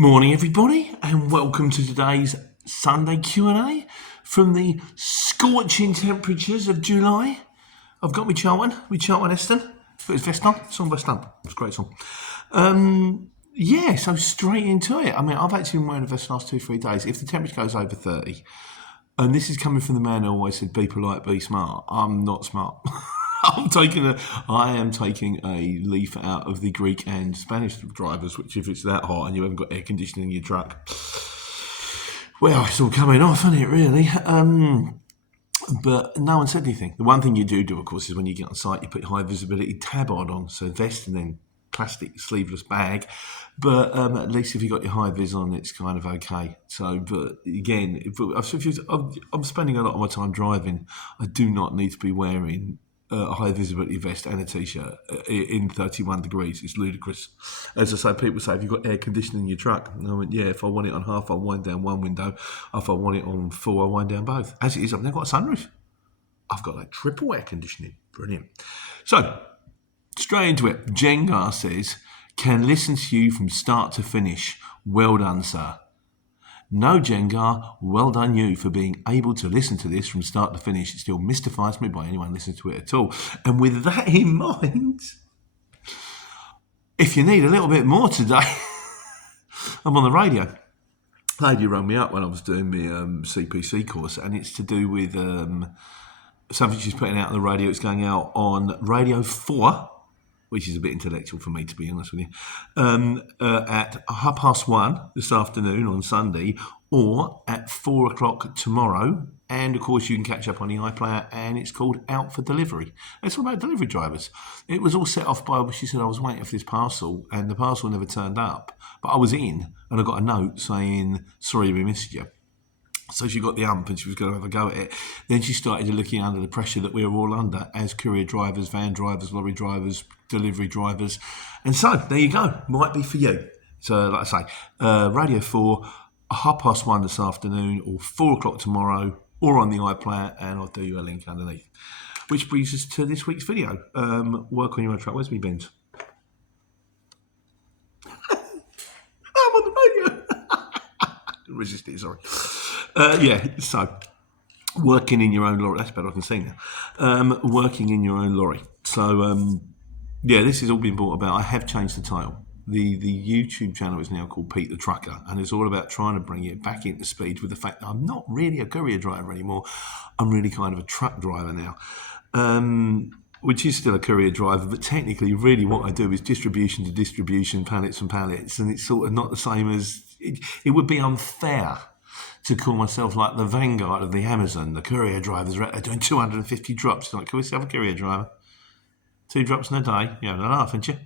Morning, everybody, and welcome to today's Sunday Q&A from the scorching temperatures of July. I've got my Charlton Eston. Put his vest on. Song by Stump. It's a great song. So straight into it. I mean, I've actually been wearing a vest the last 2-3 days. If the temperature goes over 30, and this is coming from the man who always said people like be smart. I'm not smart. I am taking a leaf out of the Greek and Spanish drivers, which if it's that hot and you haven't got air conditioning in your truck, well, it's all coming off, isn't it, really? But no one said anything. The one thing you do, of course, is when you get on site, you put high visibility tabard on, so vest and then plastic sleeveless bag. But at least if you got your high vis on, it's kind of okay. So, but again, I'm spending a lot of my time driving. I do not need to be wearing a high visibility vest and a t-shirt in 31 degrees. It's ludicrous. As I say, people say, have you got air conditioning in your truck? And I went, yeah, if I want it on half, I'll wind down one window. If I want it on full, I'll wind down both. As it is, I've now got a sunroof. I've got like triple air conditioning. Brilliant. So, straight into it. Jenga says, can listen to you from start to finish. Well done, sir. No, Jenga, well done you for being able to listen to this from start to finish. It still mystifies me by anyone listening to it at all. And with that in mind, if you need a little bit more today, I'm on the radio. Lady rang me up when I was doing my CPC course, and it's to do with something she's putting out on the radio. It's going out on Radio 4, which is a bit intellectual for me, to be honest with you, at 1:30 this afternoon on Sunday, or at 4 o'clock tomorrow. And of course, you can catch up on the iPlayer, and it's called Out for Delivery. It's all about delivery drivers. It was all set off by, she said, I was waiting for this parcel, and the parcel never turned up. But I was in, and I got a note saying, sorry, we missed you. So she got the ump and she was going to have a go at it. Then she started looking under the pressure that we were all under as courier drivers, van drivers, lorry drivers, delivery drivers. And so, there you go. Might be for you. So, like I say, Radio 4, 1:30 this afternoon, or 4 o'clock tomorrow, or on the iPlayer, and I'll do you a link underneath. Which brings us to this week's video. Work on your own truck. Where's me bins? I'm on the radio. Resist it, sorry. So working in your own lorry. That's better, I can see now. Working in your own lorry. So, this has all been brought about. I have changed the title. The YouTube channel is now called Pete the Trucker, and it's all about trying to bring it back into speed with the fact that I'm not really a courier driver anymore. I'm really kind of a truck driver now. Which is still a courier driver, but technically really what I do is distribution to distribution, pallets and pallets, and it's sort of not the same as... It would be unfair to call myself like the vanguard of the Amazon. The courier drivers are doing 250 drops. Like, can we still have a courier driver? 2 drops in a day? Yeah, and a half, haven't you?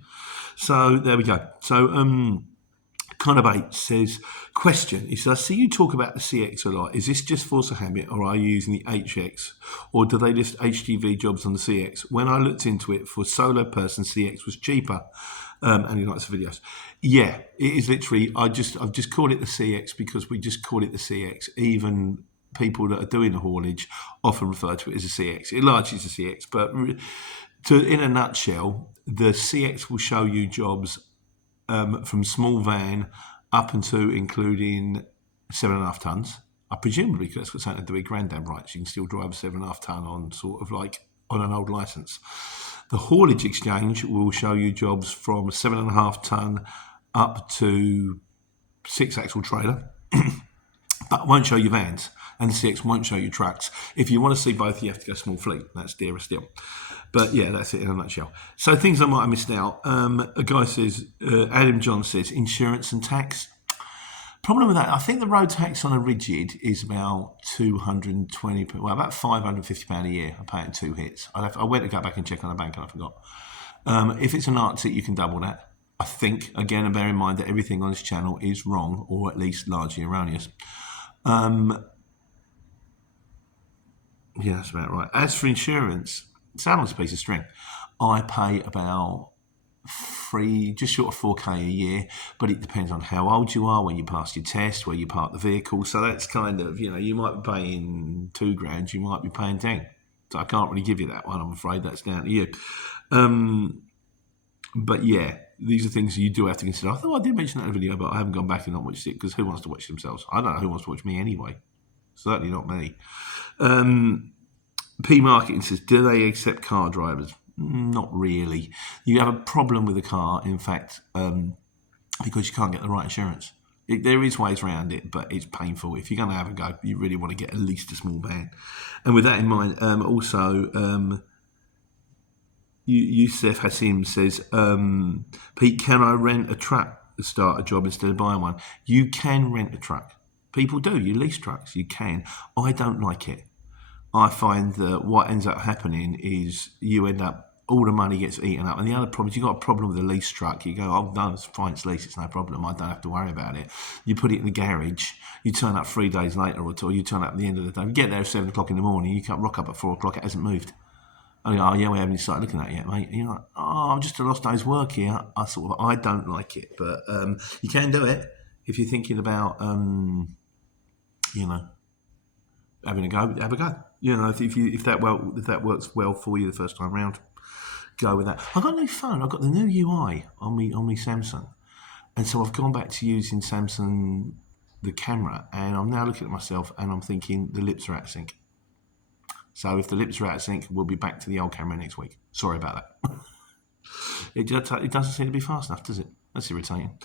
So there we go. So Kind of 8 says, question. He says, I see you talk about the CX a lot. Is this just force of habit, or are you using the HX? Or do they list HGV jobs on the CX? When I looked into it, for solo person, CX was cheaper. And he likes the videos. Yeah, it is literally, I've just called it the CX because we just call it the CX. Even people that are doing the haulage often refer to it as a CX. It largely is a CX, but in a nutshell, the CX will show you jobs from small van up into including 7.5 tons. I presumably that's got something to do with granddad rights. You can still drive a 7.5 ton on sort of like on an old license. The haulage exchange will show you jobs from 7.5 ton up to 6-axle trailer, but won't show you vans. And the CX won't show you trucks. If you want to see both, you have to go small fleet. That's dearer still. But yeah, that's it in a nutshell. So things I might have missed out. A guy says, Adam John says, insurance and tax. Problem with that, I think the road tax on a rigid is about £220, well, about £550 a year. I pay it in 2 hits. I went to go back and check on the bank and I forgot. If it's an Arctic, you can double that. I think, again, and bear in mind that everything on this channel is wrong, or at least largely erroneous. Yeah, that's about right. As for insurance, sounds a piece of string. I pay about just short of 4k a year, but it depends on how old you are, when you pass your test, where you park the vehicle. So that's kind of, you might be paying £2,000, you might be paying 10. So I can't really give you that one, I'm afraid. That's down to you. But yeah, these are things you do have to consider. I thought I did mention that in a video, but I haven't gone back and not watched it because who wants to watch themselves? I don't know who wants to watch me anyway. Certainly not me. P Marketing says, do they accept car drivers? Not really. You have a problem with a car, in fact, because you can't get the right insurance. There is ways around it, but it's painful. If you're going to have a go, you really want to get at least a small van. And with that in mind, Youssef Hassim says, Pete, can I rent a truck to start a job instead of buying one? You can rent a truck. People do. You lease trucks. You can. I don't like it. I find that what ends up happening is you end up, all the money gets eaten up. And the other problem is you've got a problem with a lease truck. You go, oh, no, it's fine, it's lease, it's no problem. I don't have to worry about it. You put it in the garage, you turn up 3 days later or two, you turn up at the end of the day. You get there at 7 o'clock in the morning, you can't rock up at 4 o'clock, it hasn't moved. I go, oh, yeah, we haven't started looking at it yet, mate. And you're like, oh, I've just a lost day's work here. I don't like it. But you can do it if you're thinking about, having a go, have a go. If that works well for you the first time round, go with that. I've got a new phone. I've got the new UI on me Samsung, and so I've gone back to using Samsung the camera, and I'm now looking at myself and I'm thinking the lips are out of sync. So if the lips are out of sync, we'll be back to the old camera next week. Sorry about that. It doesn't seem to be fast enough, does it? That's irritating.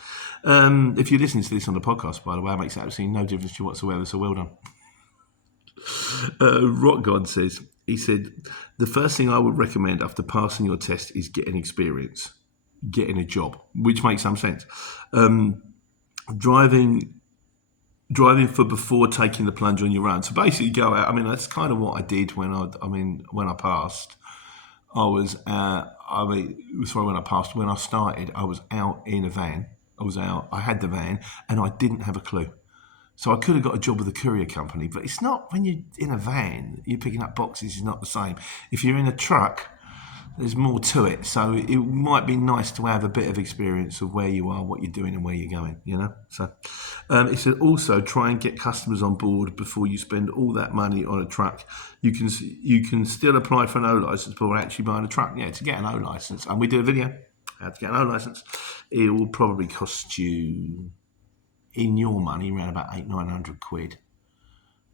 If you're listening to this on the podcast, by the way, it makes absolutely no difference to you whatsoever. So well done. Rock God says, he said, the first thing I would recommend after passing your test is getting experience, getting a job, which makes some sense. Driving for before taking the plunge on your own. So basically go out. I mean, that's kind of what I did when I passed. When I started, I was out in a van. I had the van and I didn't have a clue. So I could have got a job with a courier company, but it's not when you're in a van, you're picking up boxes, it's not the same. If you're in a truck, there's more to it. So it might be nice to have a bit of experience of where you are, what you're doing and where you're going, So it said also try and get customers on board before you spend all that money on a truck. You can still apply for an O license before actually buying a truck. Yeah, to get an O license, and we do a video how to get an O license. It will probably cost you, in your money, around about 800-900 quid.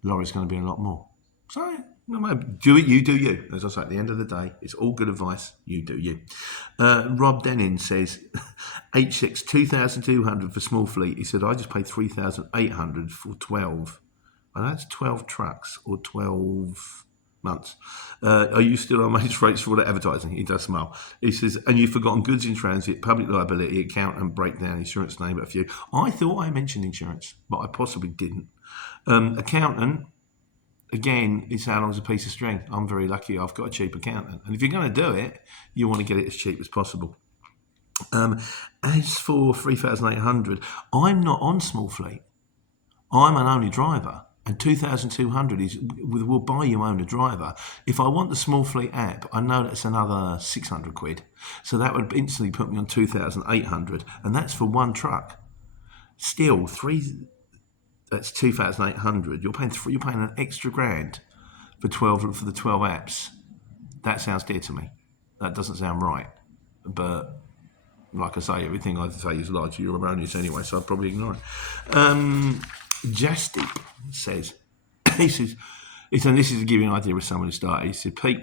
Lorry's going to be a lot more. So, do it, you do you. As I say, at the end of the day, it's all good advice. You do you. Rob Dennin says, HX 2,200 for small fleet. He said, I just paid 3,800 for 12. And that's 12 trucks or 12 months. Are you still on major rates for all that advertising? He does smile. He says, and you've forgotten goods in transit, public liability, accountant, breakdown, insurance, name a few. I thought I mentioned insurance, but I possibly didn't. Accountant, again, it's how long's a piece of string. I'm very lucky I've got a cheap accountant. And if you're going to do it, you want to get it as cheap as possible. As for 3,800, I'm not on small fleet. I'm an only driver. And 2,200 will buy you own a driver. If I want the small fleet app, I know that's another 600 quid. So that would instantly put me on 2,800. And that's for one truck. Still, that's 2,800. You're paying an extra grand for the 12 apps. That sounds dear to me. That doesn't sound right. But like I say, everything I say is largely erroneous anyway, so I'd probably ignore it. Jastic says, and this is to give you an idea of someone who started. He said, Pete,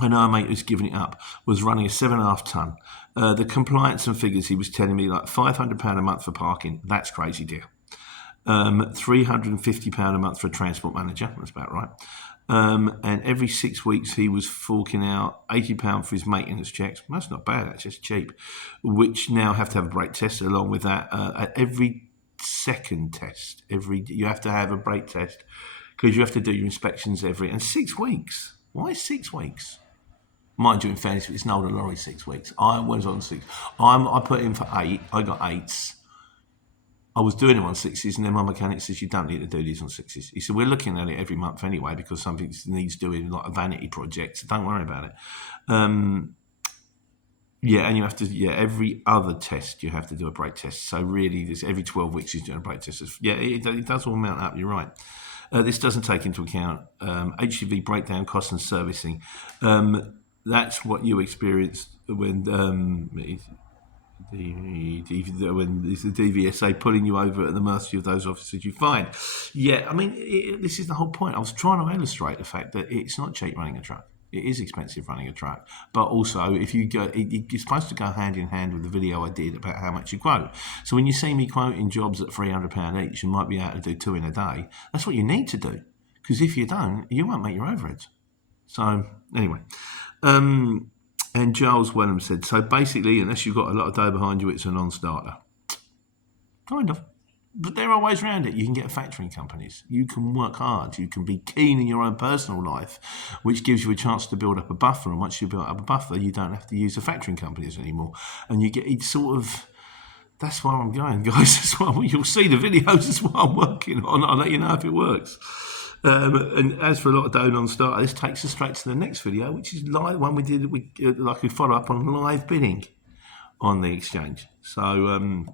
I know a mate who's given it up, was running a 7.5 ton. The compliance and figures he was telling me, like £500 a month for parking. That's crazy, dear. £350 a month for a transport manager. That's about right. And every 6 weeks he was forking out £80 for his maintenance checks. That's not bad, that's just cheap. Which now have to have a brake test along with that. At every second test, you have to have a brake test because you have to do your inspections and 6 weeks. Why 6 weeks? Mind you, in fairness, it's an older lorry, 6 weeks. I was on 6. I put in for 8. I got 8s. I was doing them on 6s, and then my mechanic says, you don't need to do these on 6s. He said, we're looking at it every month anyway because something needs doing, like a vanity project, so don't worry about it. And you have to, every other test you have to do a brake test. So really, this every 12 weeks he's doing a brake test. It does all mount up, you're right. This doesn't take into account HGV breakdown costs and servicing. That's what you experienced when When it's the DVSA pulling you over at the mercy of those officers you find. Yeah, I mean, this is the whole point. I was trying to illustrate the fact that it's not cheap running a truck. It is expensive running a truck, but also if you go, it's supposed to go hand in hand with the video I did about how much you quote. So when you see me quoting jobs at £300 each, you might be able to do 2 in a day. That's what you need to do, because if you don't, you won't make your overheads. So anyway, and Giles Wellham said, so basically, unless you've got a lot of dough behind you, it's a non-starter. Kind of. But there are ways around it. You can get factoring companies. You can work hard. You can be keen in your own personal life, which gives you a chance to build up a buffer. And once you build up a buffer, you don't have to use the factoring companies anymore. And you get, it's sort of, that's where I'm going, guys. That's why you'll see the videos. That's what I'm working on. I'll let you know if it works. And as for a lot of dough non-starter, this takes us straight to the next video, which is live one we did. We follow up on live bidding on the exchange. So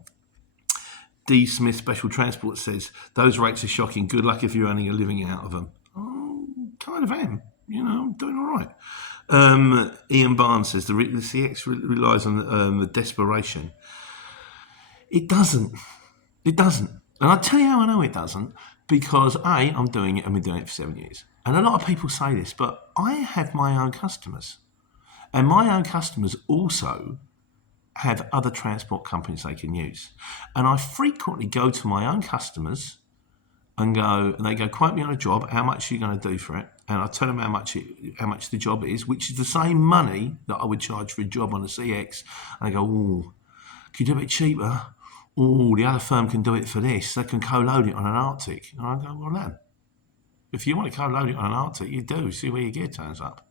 D Smith Special Transport says those rates are shocking. Good luck if you're earning a living out of them. Oh, kind of am. You know, I'm doing all right. Ian Barnes says the CX relies on the desperation. It doesn't. It doesn't. And I'll tell you how I know it doesn't. Because I'm doing it and been doing it for 7 years. And a lot of people say this, but I have my own customers. And my own customers also have other transport companies they can use. And I frequently go to my own customers and they go, quote me on a job, how much are you going to do for it? And I tell them how much the job is, which is the same money that I would charge for a job on a CX. And they go, oh, can you do it cheaper? Oh, the other firm can do it for this. They can co-load it on an Arctic. And I go, well, then, if you want to co-load it on an Arctic, you do. See where your gear turns up.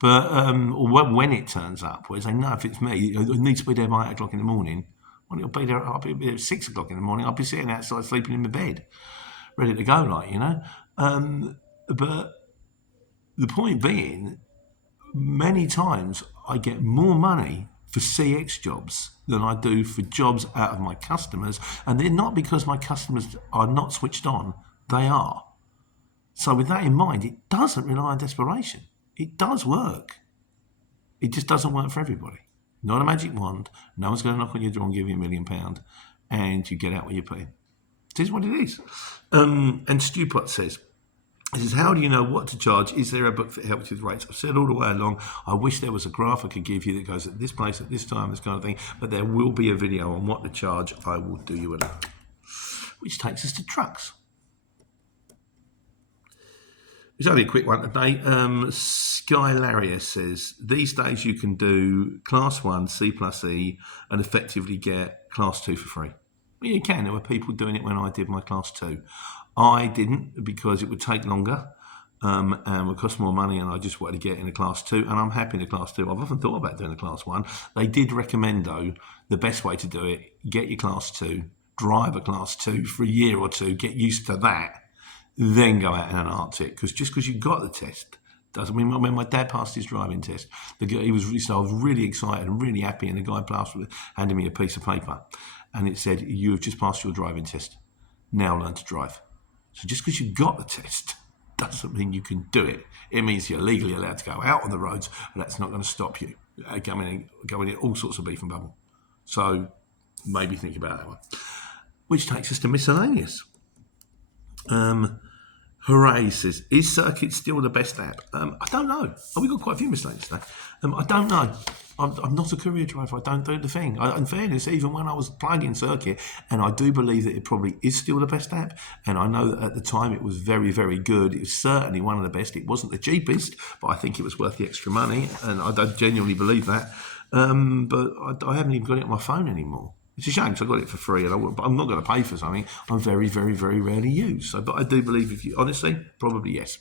But or when it turns up, where they say, no, if it's me, it needs to be there by 8 o'clock in the morning. Well, it'll be there. I'll be there at 6 o'clock in the morning. I'll be sitting outside sleeping in my bed, ready to go, like, you know. But the point being, many times I get more money for CX jobs than I do for jobs out of my customers, and they're not because my customers are not switched on, they are. So with that in mind, it doesn't rely on desperation. It does work. It just doesn't work for everybody. Not a magic wand. No one's going to knock on your door and give you £1 million, and you get out what you put in. It is what it is. And Stupot says, he says, how do you know what to charge? Is there a book that helps with rates? I've said all the way along, I wish there was a graph I could give you that goes at this place, at this time, this kind of thing, but there will be a video on what to charge. I will do you a link. Which takes us to trucks. It's only a quick one today. Sky Larius says, these days you can do Class 1, C plus E, and effectively get Class 2 for free. Well, you can. There were people doing it when I did my Class 2. I didn't, because it would take longer and would cost more money, and I just wanted to get in a Class 2, and I'm happy in a Class 2. I've often thought about doing a Class 1. They did recommend, though, the best way to do it, get your Class 2, drive a Class 2 for a year or two, get used to that, then go out in an Arctic. Because just because you got the test doesn't mean. When my dad passed his driving test, I was really excited and really happy, and the guy handed me a piece of paper, and it said, you have just passed your driving test. Now learn to drive. So just because you got the test doesn't mean you can do it. It means you're legally allowed to go out on the roads, but that's not going to stop you going in all sorts of beef and bubble. So maybe think about that one. Which takes us to miscellaneous. Hooray says, is Circuit still the best app? I don't know. We've got quite a few mistakes today. I don't know. I'm not a courier driver. I don't do the thing. In fairness, even when I was playing in Circuit, and I do believe that it probably is still the best app, and I know that at the time it was very, very good. It was certainly one of the best. It wasn't the cheapest, but I think it was worth the extra money, and I don't genuinely believe that. But I haven't even got it on my phone anymore. It's a shame because I got it for free, but I'm not going to pay for something I'm very, very, very rarely use. So, but I do believe, if you honestly, probably yes.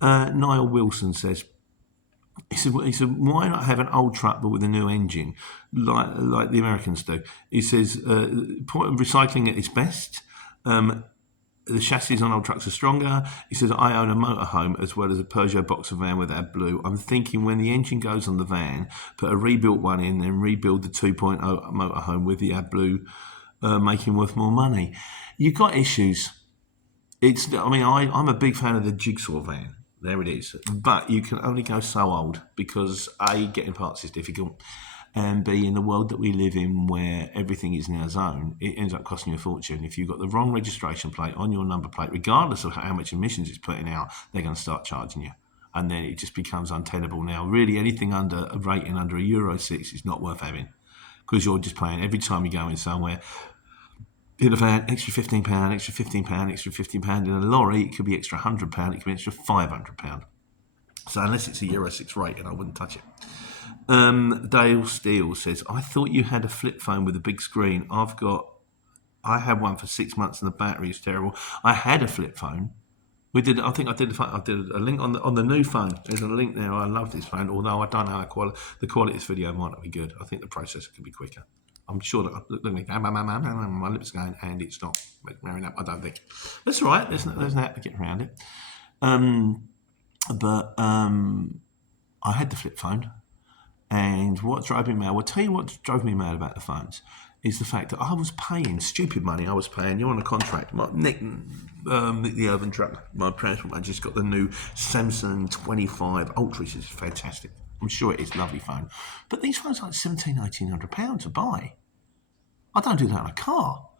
Niall Wilson says, he said, why not have an old truck but with a new engine, like the Americans do? He says, recycling at its best. The chassis on old trucks are stronger. He says, I own a motorhome as well as a Peugeot boxer van with AdBlue. I'm thinking when the engine goes on the van, put a rebuilt one in, then rebuild the 2.0 motorhome with the AdBlue, making worth more money. You've got issues. I'm a big fan of the Jigsaw van. There it is. But you can only go so old because, A, getting parts is difficult, and B, in the world that we live in where everything is now zoned, it ends up costing you a fortune. If you've got the wrong registration plate on your number plate, regardless of how much emissions it's putting out, they're going to start charging you. And then it just becomes untenable. Now, really, anything under a rating under a Euro 6 is not worth having, because you're just paying every time you go in somewhere. In a van, extra £15, extra £15, extra £15. In a lorry, it could be extra £100, it could be extra £500. So unless it's a Euro 6 rating, I wouldn't touch it. Dale Steele says, I thought you had a flip phone with a big screen. I had one for 6 months and the battery is terrible. I had a flip phone. I did a link on the new phone. There's a link there. I love this phone, although I don't know the quality of this video might not be good. I think the processor could be quicker. I'm sure that my lips are going and it's not marrying up. I don't think that's all right. There's no how to get around it. But I had the flip phone, and what drove me mad? I'll tell you what drove me mad about the phones is the fact that I was paying stupid money. I was paying. You're on a contract. Nick the Urban Truck, my transport manager, just got the new Samsung 25 Ultra, which is fantastic. I'm sure it is a lovely phone. But these phones are like £1,700-1,800 to buy. I don't do that on a car.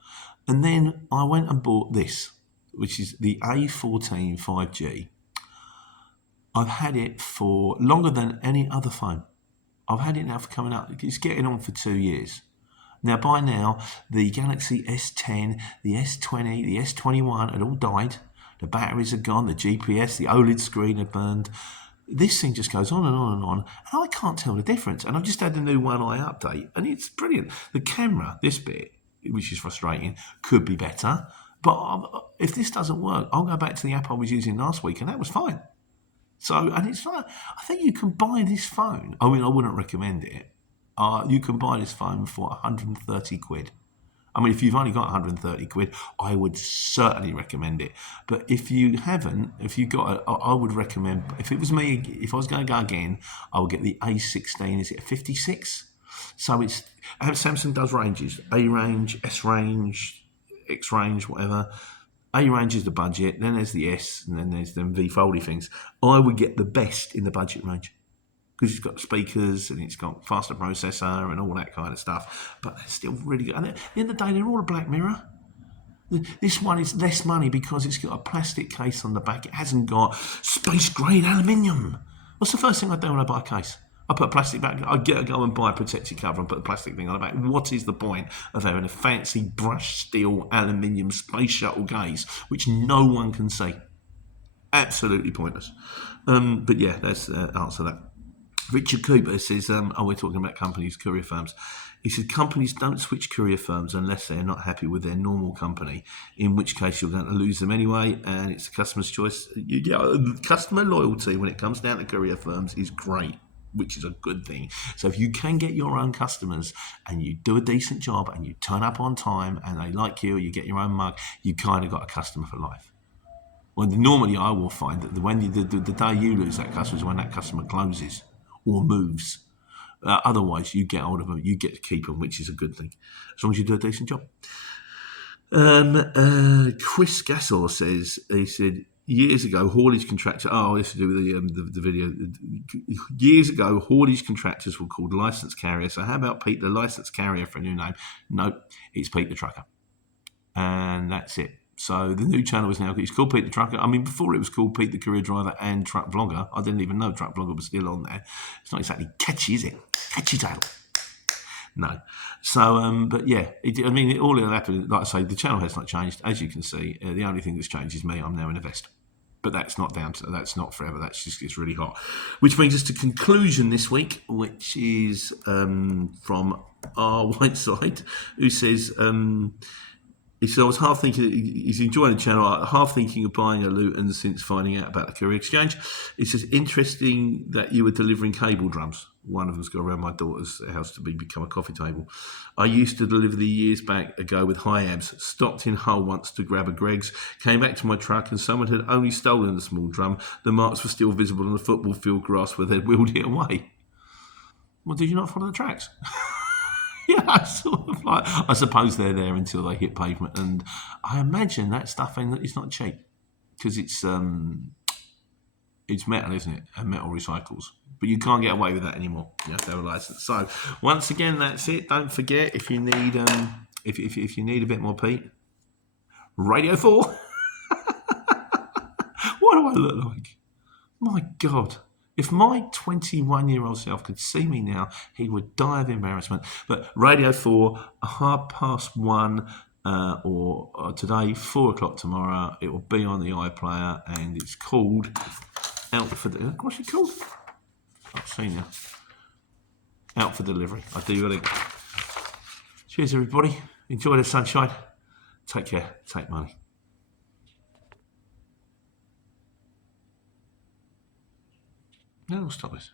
And then I went and bought this, which is the A14 5G. I've had it for longer than any other phone. I've had it now for coming up. It's getting on for 2 years. Now, by now, the Galaxy S10, the S20, the S21 had all died. The batteries are gone, the GPS, the OLED screen had burned. This thing just goes on and on and on, and I can't tell the difference. And I've just had the new One UI update, and it's brilliant. The camera, this bit, which is frustrating, could be better. But if this doesn't work, I'll go back to the app I was using last week, and that was fine. So, and it's like, I think you can buy this phone. I mean, I wouldn't recommend it. You can buy this phone for 130 quid. I mean, if you've only got 130 quid, I would certainly recommend it. But if you haven't, I would recommend, if it was me, if I was going to go again, I would get the A16. Is it a 56? So Samsung does ranges, A range, S range, X range, whatever. A range is the budget, then there's the S, and then there's them V foldy things. I would get the best in the budget range, because it's got speakers and it's got faster processor and all that kind of stuff. But they're still really good. And at the end of the day, they're all a black mirror. This one is less money because it's got a plastic case on the back. It hasn't got space grade aluminium. What's the first thing I do when I buy a case? I put a plastic back. I go and buy a protected cover and put the plastic thing on the back. What is the point of having a fancy brushed steel aluminium space shuttle case which no one can see? Absolutely pointless. But yeah, that's the answer to that. Richard Cooper says, we're talking about companies, courier firms. He said, companies don't switch courier firms unless they're not happy with their normal company, in which case you're going to lose them anyway, and it's the customer's choice. Customer loyalty when it comes down to courier firms is great, which is a good thing. So if you can get your own customers and you do a decent job and you turn up on time and they like you, or you get your own mug, you kind of got a customer for life. Well, normally I will find that the day you lose that customer is when that customer closes or moves. Otherwise, you get hold of them, you get to keep them, which is a good thing, as long as you do a decent job. Chris Gassor says, he said, years ago, haulage contractors. Oh, this to do with the video. Years ago, haulage contractors were called licence carrier. So how about Pete the licence carrier for a new name? Nope, it's Pete the Trucker, and that's it. So the new channel is now, it's called Pete the Trucker. I mean, before it was called Pete the Courier Driver and Truck Vlogger. I didn't even know Truck Vlogger was still on there. It's not exactly catchy, is it? Catchy title. No. So, but yeah, all it'll happen, like I say, the channel has not changed. As you can see, the only thing that's changed is me. I'm now in a vest. But that's not forever. That's just, it's really hot. Which brings us to conclusion this week, which is from R. Whiteside, who says, he said, I was half thinking, he's enjoying the channel, half thinking of buying a Luton since finding out about the Courier Exchange. He says, interesting that you were delivering cable drums. One of them's got around my daughter's house to become a coffee table. I used to deliver the years back ago with high abs. Stopped in Hull once to grab a Greggs. Came back to my truck and someone had only stolen the small drum. The marks were still visible on the football field grass where they'd wheeled it away. Well, did you not follow the tracks? Yeah, sort of like, I suppose they're there until they hit pavement, and I imagine that stuff is not cheap because it's it's metal, isn't it? And metal recycles. But you can't get away with that anymore. You have to have a license. So once again, that's it. Don't forget, if you need if you need a bit more Pete, Radio 4. What do I look like? My God. If my 21-year-old self could see me now, he would die of embarrassment. But Radio 4, 1:30, or today, 4 o'clock tomorrow. It will be on the iPlayer, and it's called Out for the. What's it called? I've seen you. Out for delivery. I do really. Cheers, everybody. Enjoy the sunshine. Take care. Take money. No, stop this.